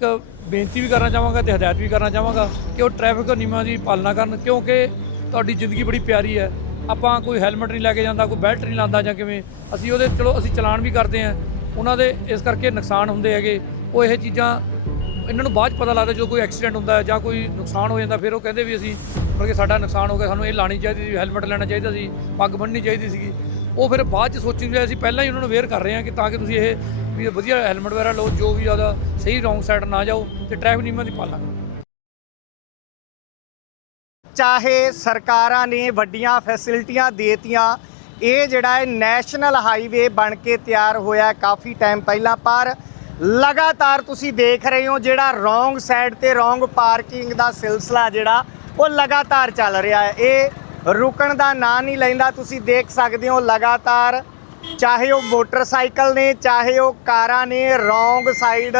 ਇੱਕ ਬੇਨਤੀ ਵੀ ਕਰਨਾ ਚਾਹਾਂਗਾ ਤੇ ਹਦਾਇਤ ਵੀ ਕਰਨਾ ਚਾਹਾਂਗਾ ਕਿ ਉਹ ਟ੍ਰੈਫਿਕ ਨਿਯਮਾਂ ਦੀ ਪਾਲਣਾ ਕਰਨ, ਕਿਉਂਕਿ ਤੁਹਾਡੀ ਜ਼ਿੰਦਗੀ ਬੜੀ ਪਿਆਰੀ ਹੈ। ਆਪਾਂ ਕੋਈ ਹੈਲਮਟ ਨਹੀਂ ਲੈ ਕੇ ਜਾਂਦਾ, ਕੋਈ ਬੈਲਟ ਨਹੀਂ ਲਾਉਂਦਾ ਜਾਂ ਕਿਵੇਂ, ਅਸੀਂ ਉਹਦੇ, ਚਲੋ ਅਸੀਂ ਚਲਾਨ ਵੀ ਕਰਦੇ ਹਾਂ। ਉਹਨਾਂ ਦੇ ਇਸ ਕਰਕੇ ਨੁਕਸਾਨ ਹੁੰਦੇ ਹੈਗੇ। ਉਹ ਇਹ ਚੀਜ਼ਾਂ ਇਹਨਾਂ ਨੂੰ ਬਾਅਦ 'ਚ ਪਤਾ ਲੱਗਦਾ ਜਦੋਂ ਕੋਈ ਐਕਸੀਡੈਂਟ ਹੁੰਦਾ ਹੈ ਜਾਂ ਕੋਈ ਨੁਕਸਾਨ ਹੋ ਜਾਂਦਾ, ਫਿਰ ਉਹ ਕਹਿੰਦੇ ਵੀ ਅਸੀਂ, ਮਤਲਬ ਕਿ ਸਾਡਾ ਨੁਕਸਾਨ ਹੋ ਗਿਆ, ਸਾਨੂੰ ਇਹ ਲਾਣੀ ਚਾਹੀਦੀ ਸੀ ਹੈਲਮਟ ਲੈਣਾ ਚਾਹੀਦਾ ਸੀ, ਪੱਗ ਬੰਨਣੀ ਚਾਹੀਦੀ ਸੀਗੀ। ਉਹ ਫਿਰ ਬਾਅਦ 'ਚ ਸੋਚੀ ਸੋਚਣਗੇ ਅਸੀਂ ਪਹਿਲਾਂ ਹੀ ਉਹਨਾਂ ਨੂੰ ਅਵੇਅਰ ਕਰ ਰਹੇ ਹਾਂ ਕਿ ਤਾਂ ਕਿ ਤੁਸੀਂ ਇਹ ਵੀ ਵਧੀਆ ਹੈਲਮਟ ਵਗੈਰਾ ਲਓ, ਜੋ ਵੀ ਜ਼ਿਆਦਾ ਸਹੀ ਰੋਂਗ ਸਾਈਡ ਨਾ ਜਾਓ ਤੇ ਟ੍ਰੈਫਿਕ ਨਿਯਮਾਂ ਦੀ ਪਾਲਣਾ ਕਰੋ। ਚਾਹੇ ਸਰਕਾਰਾਂ ਨੇ ਵੱਡੀਆਂ ਫੈਸਿਲਿਟੀਆਂ ਦੇਤੀਆਂ, ਇਹ ਜਿਹੜਾ ਹੈ ਨੈਸ਼ਨਲ ਹਾਈਵੇ ਬਣ ਕੇ ਤਿਆਰ ਹੋਇਆ ਕਾਫੀ ਟਾਈਮ ਪਹਿਲਾਂ, ਪਰ ਲਗਾਤਾਰ ਤੁਸੀਂ ਦੇਖ ਰਹੇ ਹੋ ਜਿਹੜਾ ਰੋਂਗ ਸਾਈਡ ਤੇ ਰੋਂਗ ਪਾਰਕਿੰਗ ਦਾ ਸਿਲਸਿਲਾ ਜਿਹੜਾ, ਉਹ ਲਗਾਤਾਰ ਚੱਲ ਰਿਹਾ ਹੈ। ਇਹ ਰੁਕਣ ਦਾ ਨਾਂ ਨਹੀਂ ਲੈਂਦਾ, ਤੁਸੀਂ ਦੇਖ ਸਕਦੇ ਹੋ ਲਗਾਤਾਰ ਚਾਹੇ ਉਹ ਮੋਟਰਸਾਈਕਲ ਨੇ, ਚਾਹੇ ਉਹ ਕਾਰਾਂ ਨੇ, ਰੋਂਗ ਸਾਈਡ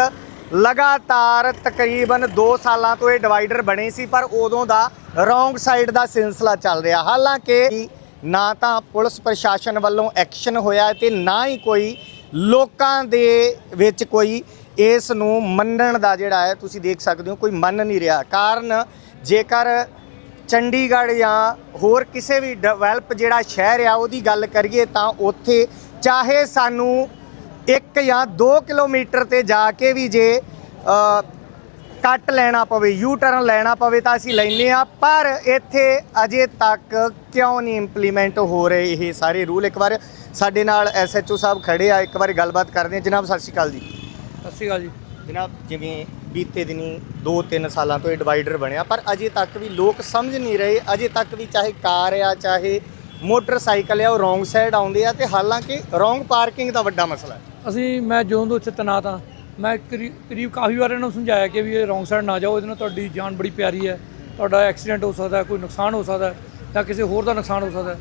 ਲਗਾਤਾਰ ਤਕਰੀਬਨ 2 ਸਾਲਾਂ ਤੋਂ ਇਹ ਡਿਵਾਈਡਰ ਬਣੇ ਸੀ, ਪਰ ਉਦੋਂ ਦਾ ਰੋਂਗ ਸਾਈਡ ਦਾ ਸਿਲਸਿਲਾ ਚੱਲ ਰਿਹਾ। ਹਾਲਾਂਕਿ ਨਾ ਤਾਂ ਪੁਲਿਸ ਪ੍ਰਸ਼ਾਸਨ ਵੱਲੋਂ ਐਕਸ਼ਨ ਹੋਇਆ ਹੈ ਤੇ ਨਾ ਹੀ ਕੋਈ ਲੋਕਾਂ ਦੇ ਵਿੱਚ ਕੋਈ ਇਸ ਨੂੰ ਮੰਨਣ ਦਾ ਜਿਹੜਾ ਹੈ, ਤੁਸੀਂ ਦੇਖ ਸਕਦੇ ਹੋ, ਕੋਈ ਮੰਨ ਨਹੀਂ ਰਿਹਾ। ਕਾਰਨ ਜੇਕਰ ਚੰਡੀਗੜ੍ਹ ਜਾਂ ਹੋਰ ਕਿਸੇ ਵੀ ਡਿਵੈਲਪ ਜਿਹੜਾ ਸ਼ਹਿਰ ਆ ਉਹਦੀ ਗੱਲ ਕਰੀਏ ਤਾਂ ਉੱਥੇ ਚਾਹੇ ਸਾਨੂੰ 1 ਜਾਂ 2 ਕਿਲੋਮੀਟਰ ਤੇ ਜਾ ਕੇ ਵੀ ਜੇ ਕੱਟ ਲੈਣਾ ਪਵੇ ਯੂ ਟਰਨ ਲੈਣਾ ਪਵੇ ਤਾਂ ਅਸੀਂ ਲੈਨੇ ਆ ਪਰ ਇੱਥੇ ਅਜੇ ਤੱਕ ਕਿਉਂ ਨਹੀਂ ਇੰਪਲੀਮੈਂਟ ਹੋ ਰਹੇ ਇਹ ਸਾਰੇ ਰੂਲ? ਇੱਕ ਵਾਰ ਸਾਡੇ ਨਾਲ ਐਸਐਚਓ ਸਾਹਿਬ ਖੜੇ ਆ ਇੱਕ ਵਾਰ ਗੱਲਬਾਤ ਕਰਦੇ ਆ ਜਨਾਬ ਸਤਿ ਸ਼੍ਰੀ ਅਕਾਲ ਜੀ। ਸਤਿ ਸ਼੍ਰੀ ਅਕਾਲ ਜੀ। ਜਨਾਬ ਜਿਵੇਂ ਬੀਤੇ ਦਿਨੀ 2-3 ਸਾਲਾਂ ਤੋਂ ਇਹ ਡਿਵਾਈਡਰ ਬਣਿਆ ਪਰ ਅਜੇ ਤੱਕ ਵੀ ਲੋਕ ਸਮਝ ਨਹੀਂ ਰਹੇ ਅਜੇ ਤੱਕ ਵੀ ਚਾਹੇ ਕਾਰ ਆ ਚਾਹੇ ਮੋਟਰਸਾਈਕਲ ਆ ਉਹ ਰੋਂਗ ਸਾਈਡ ਆਉਂਦੇ ਆ ਤੇ ਹਾਲਾਂਕਿ ਰੋਂਗ ਪਾਰਕਿੰਗ ਦਾ ਵੱਡਾ ਮਸਲਾ ਹੈ ਅਸੀਂ ਮੈਂ ਜਦੋਂ ਤੋਂ ਇੱਥੇ ਤੈਨਾਤ ਹਾਂ ਮੈਂ ਕਰੀ- ਕਰੀਬ ਕਾਫੀ ਵਾਰ ਇਹਨਾਂ ਨੂੰ ਸਮਝਾਇਆ ਕਿ ਵੀ ਇਹ ਰੋਂਗ ਸਾਈਡ ਨਾ ਜਾਓ ਇਹਦੇ ਨਾਲ ਤੁਹਾਡੀ ਜਾਨ ਬੜੀ ਪਿਆਰੀ ਹੈ ਤੁਹਾਡਾ ਐਕਸੀਡੈਂਟ ਹੋ ਸਕਦਾ ਹੈ, ਕੋਈ ਨੁਕਸਾਨ ਹੋ ਸਕਦਾ ਹੈ ਜਾਂ ਕਿਸੇ ਹੋਰ ਦਾ ਨੁਕਸਾਨ ਹੋ ਸਕਦਾ ਹੈ।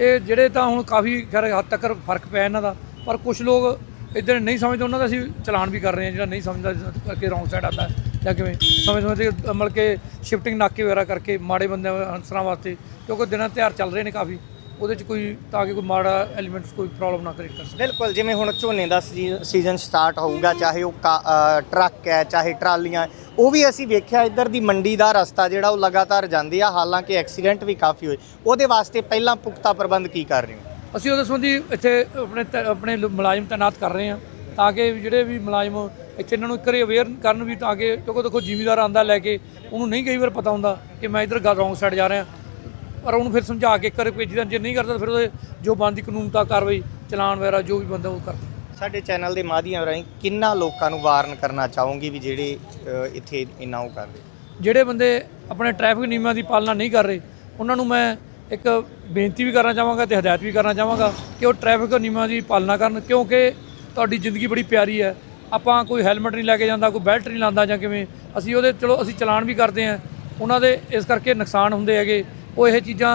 ਇਹ ਜਿਹੜੇ ਤਾਂ ਹੁਣ ਕਾਫੀ ਖੈਰ ਹੱਦ ਤੱਕ ਫ਼ਰਕ ਪਿਆ ਇਹਨਾਂ ਦਾ ਪਰ ਕੁਝ ਲੋਕ ਇੱਧਰ ਨਹੀਂ ਸਮਝਦੇ, ਉਹਨਾਂ ਦਾ ਅਸੀਂ ਚਲਾਨ ਵੀ ਕਰ ਰਹੇ ਹਾਂ, ਜਿਹੜਾ ਨਹੀਂ ਸਮਝਦਾ ਕਰਕੇ ਰੋਂਗ ਸਾਈਡ ਆਉਂਦਾ ਜਾਂ ਕਿਵੇਂ। ਸਮੇਂ ਸਮੇਂ ਤੇ ਮਤਲਬ ਕਿ ਸ਼ਿਫਟਿੰਗ ਨਾਕੇ ਵਗੈਰਾ ਕਰਕੇ ਮਾੜੇ ਬੰਦੇ ਅਨਸਰਾਂ ਵਾਸਤੇ, ਕਿਉਂਕਿ ਦਿਨਾਂ ਤਿਉਹਾਰ ਚੱਲ ਰਹੇ ਨੇ ਕਾਫੀ, ਉਹਦੇ 'ਚ ਕੋਈ, ਤਾਂ ਕਿ ਕੋਈ ਮਾੜਾ ਐਲੀਮੈਂਟਸ ਕੋਈ ਪ੍ਰੋਬਲਮ ਨਾ ਕ੍ਰੀਏਟ ਕਰ ਸਕੇ। ਬਿਲਕੁਲ, ਜਿਵੇਂ ਹੁਣ ਝੋਨੇ ਦਾ ਸੀ- ਸੀਜ਼ਨ ਸਟਾਰਟ ਹੋਊਗਾ, ਚਾਹੇ ਉਹ ਕਾ- ਟਰੱਕ ਹੈ, ਚਾਹੇ ਟਰਾਲੀਆਂ, ਉਹ ਵੀ ਅਸੀਂ ਵੇਖਿਆ ਇੱਧਰ ਦੀ ਮੰਡੀ ਦਾ ਰਸਤਾ ਜਿਹੜਾ ਉਹ ਲਗਾਤਾਰ ਜਾਂਦੇ ਆ, ਹਾਲਾਂਕਿ ਐਕਸੀਡੈਂਟ ਵੀ ਕਾਫੀ ਹੋਏ। ਉਹਦੇ ਵਾਸਤੇ ਪਹਿਲਾਂ ਪੁਖਤਾ ਪ੍ਰਬੰਧ ਕੀ ਕਰ ਰਹੇ ਹੋ? ਅਸੀਂ ਉਹਦੇ ਸੰਬੰਧੀ ਇੱਥੇ ਆਪਣੇ ਤ- ਆਪਣੇ ਲ- ਮੁਲਾਜ਼ਮ ਤਾਇਨਾਤ ਕਰ ਰਹੇ ਹਾਂ ਤਾਂ ਕਿ ਜਿਹੜੇ ਵੀ ਮੁਲਾਜ਼ਮ ਇੱਥੇ ਇਹਨਾਂ ਨੂੰ ਇੱਕ ਵਾਰੀ ਅਵੇਅਰ ਕਰਨ ਵੀ ਤਾਂ ਕਿ ਕਿਉਂਕਿ ਦੇਖੋ ਜ਼ਿਮੀਦਾਰ ਆਂਦਾ ਲੈ ਕੇ ਉਹਨੂੰ ਨਹੀਂ ਕਈ ਵਾਰ ਪਤਾ ਹੁੰਦਾ ਕਿ ਮੈਂ ਇੱਧਰ ਰੌਂਗ ਸਾਈਡ ਜਾ ਰਿਹਾ। ਪਰ ਉਹਨੂੰ ਫਿਰ ਸਮਝਾ ਕੇ ਇੱਕ ਵਾਰੀ ਭੇਜੀਦਾ ਜੇ ਨਹੀਂ ਕਰਦਾ ਤਾਂ ਫਿਰ ਉਹਦੇ ਜੋ ਬਣਦੀ ਕਾਨੂੰਨ ਤਾਂ ਕਾਰਵਾਈ ਚਲਾਨ ਵਗੈਰਾ ਜੋ ਵੀ ਬੰਦਾ ਉਹ ਕਰਦਾ। ਸਾਡੇ ਚੈਨਲ ਦੇ ਮਾਧਿਅਮ ਰਾਹੀਂ ਕਿੰਨਾ ਲੋਕਾਂ ਨੂੰ ਵਾਰਨ ਕਰਨਾ ਚਾਹੋਗੇ ਵੀ ਜਿਹੜੇ ਅ, ਇੱਥੇ ਇੰਨਾ ਉਹ ਕਰਦੇ ਜਿਹੜੇ ਬੰਦੇ ਆਪਣੇ ਟ੍ਰੈਫਿਕ ਨਿਯਮਾਂ ਦੀ ਪਾਲਣਾ ਨਹੀਂ ਕਰ ਰਹੇ ਉਹਨਾਂ ਨੂੰ ਮੈਂ ਇੱਕ ਬੇਨਤੀ ਵੀ ਕਰਨਾ ਚਾਹਾਂਗਾ ਤੇ ਹਦਾਇਤ ਵੀ ਕਰਨਾ ਚਾਹਾਂਗਾ ਕਿ ਉਹ ਟ੍ਰੈਫਿਕ ਨਿਯਮਾਂ ਦੀ ਪਾਲਣਾ ਕਰਨ, ਕਿਉਂਕਿ ਤੁਹਾਡੀ ਜ਼ਿੰਦਗੀ ਬੜੀ ਪਿਆਰੀ ਹੈ। ਆਪਾਂ ਕੋਈ ਹੈਲਮਟ ਨਹੀਂ ਲੈ ਕੇ ਜਾਂਦਾ, ਕੋਈ ਬੈਲਟ ਨਹੀਂ ਲਾਉਂਦਾ ਜਾਂ ਕਿਵੇਂ, ਅਸੀਂ ਉਹਦੇ, ਚਲੋ ਅਸੀਂ ਚਲਾਨ ਵੀ ਕਰਦੇ ਹਾਂ। ਉਹਨਾਂ ਦੇ ਇਸ ਕਰਕੇ ਨੁਕਸਾਨ ਹੁੰਦੇ ਹੈਗੇ। ਉਹ ਇਹ ਚੀਜ਼ਾਂ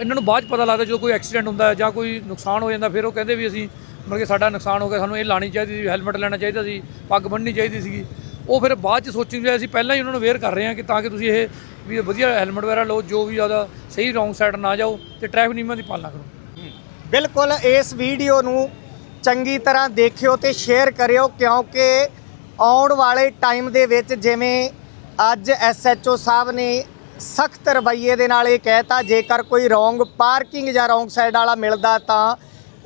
ਇਹਨਾਂ ਨੂੰ ਬਾਅਦ 'ਚ ਪਤਾ ਲੱਗਦਾ ਜਦੋਂ ਕੋਈ ਐਕਸੀਡੈਂਟ ਹੁੰਦਾ ਜਾਂ ਕੋਈ ਨੁਕਸਾਨ ਹੋ ਜਾਂਦਾ, ਫਿਰ ਉਹ ਕਹਿੰਦੇ ਵੀ ਅਸੀਂ, ਮਤਲਬ ਕਿ ਸਾਡਾ ਨੁਕਸਾਨ ਹੋ ਗਿਆ, ਸਾਨੂੰ ਇਹ ਲਾਣੀ ਚਾਹੀਦੀ ਸੀ ਹੈਲਮਟ ਲੈਣਾ ਚਾਹੀਦਾ ਸੀ, ਪੱਗ ਬੰਨਣੀ ਚਾਹੀਦੀ ਸੀਗੀ। ਉਹ ਫਿਰ ਬਾਅਦ 'ਚ ਸੋਚੀ ਸੋਚਣਗੇ ਅਸੀਂ ਪਹਿਲਾਂ ਹੀ ਉਹਨਾਂ ਨੂੰ ਅਵੇਅਰ ਕਰ ਰਹੇ ਹਾਂ ਕਿ ਤਾਂ ਕਿ ਤੁਸੀਂ ਇਹ ਵੀ ਵਧੀਆ ਹੈਲਮਟ ਵਗੈਰਾ ਲਓ, ਜੋ ਵੀ ਜ਼ਿਆਦਾ ਸਹੀ ਰੋਂਗ ਸਾਈਡ ਨਾ ਜਾਓ ਤੇ ਟ੍ਰੈਫਿਕ ਨਿਯਮਾਂ ਦੀ ਪਾਲਣਾ ਕਰੋ। ਬਿਲਕੁਲ, ਇਸ ਵੀਡੀਓ ਨੂੰ ਚੰਗੀ ਤਰ੍ਹਾਂ ਦੇਖਿਓ ਤੇ ਸ਼ੇਅਰ ਕਰਿਓ ਕਿਉਂਕਿ ਆਉਣ ਵਾਲੇ ਟਾਈਮ ਦੇ ਵਿੱਚ ਜਿਵੇਂ ਅੱਜ ਐਸਐਚਓ ਸਾਹਿਬ ਨੇ ਸਖਤ ਰਵੱਈਏ ਦੇ ਨਾਲ ਇਹ ਕਹਿਤਾ ਜੇਕਰ ਕੋਈ ਰੋਂਗ ਪਾਰਕਿੰਗ ਜਾਂ ਰੋਂਗ ਸਾਈਡ ਵਾਲਾ ਮਿਲਦਾ ਤਾਂ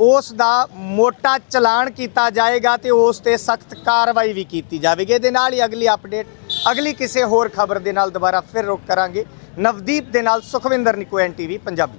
ਉਸ ਦਾ ਮੋਟਾ ਚਲਾਨ ਕੀਤਾ ਜਾਏਗਾ ਤੇ ਉਸ ਤੇ ਸਖਤ ਕਾਰਵਾਈ ਵੀ ਕੀਤੀ ਜਾਵੇਗੀ। ਇਹਦੇ ਨਾਲ ਹੀ ਅਗਲੀ ਅਪਡੇਟ, ਅਗਲੀ ਕਿਸੇ ਹੋਰ ਖਬਰ ਦੇ ਨਾਲ ਦੁਬਾਰਾ ਫਿਰ ਰੁਕ ਕਰਾਂਗੇ। ਨਵਦੀਪ ਦੇ ਨਾਲ ਸੁਖਵਿੰਦਰ ਨਿਕੋ ਐਨ ਟੀਵੀ ਪੰਜਾਬੀ।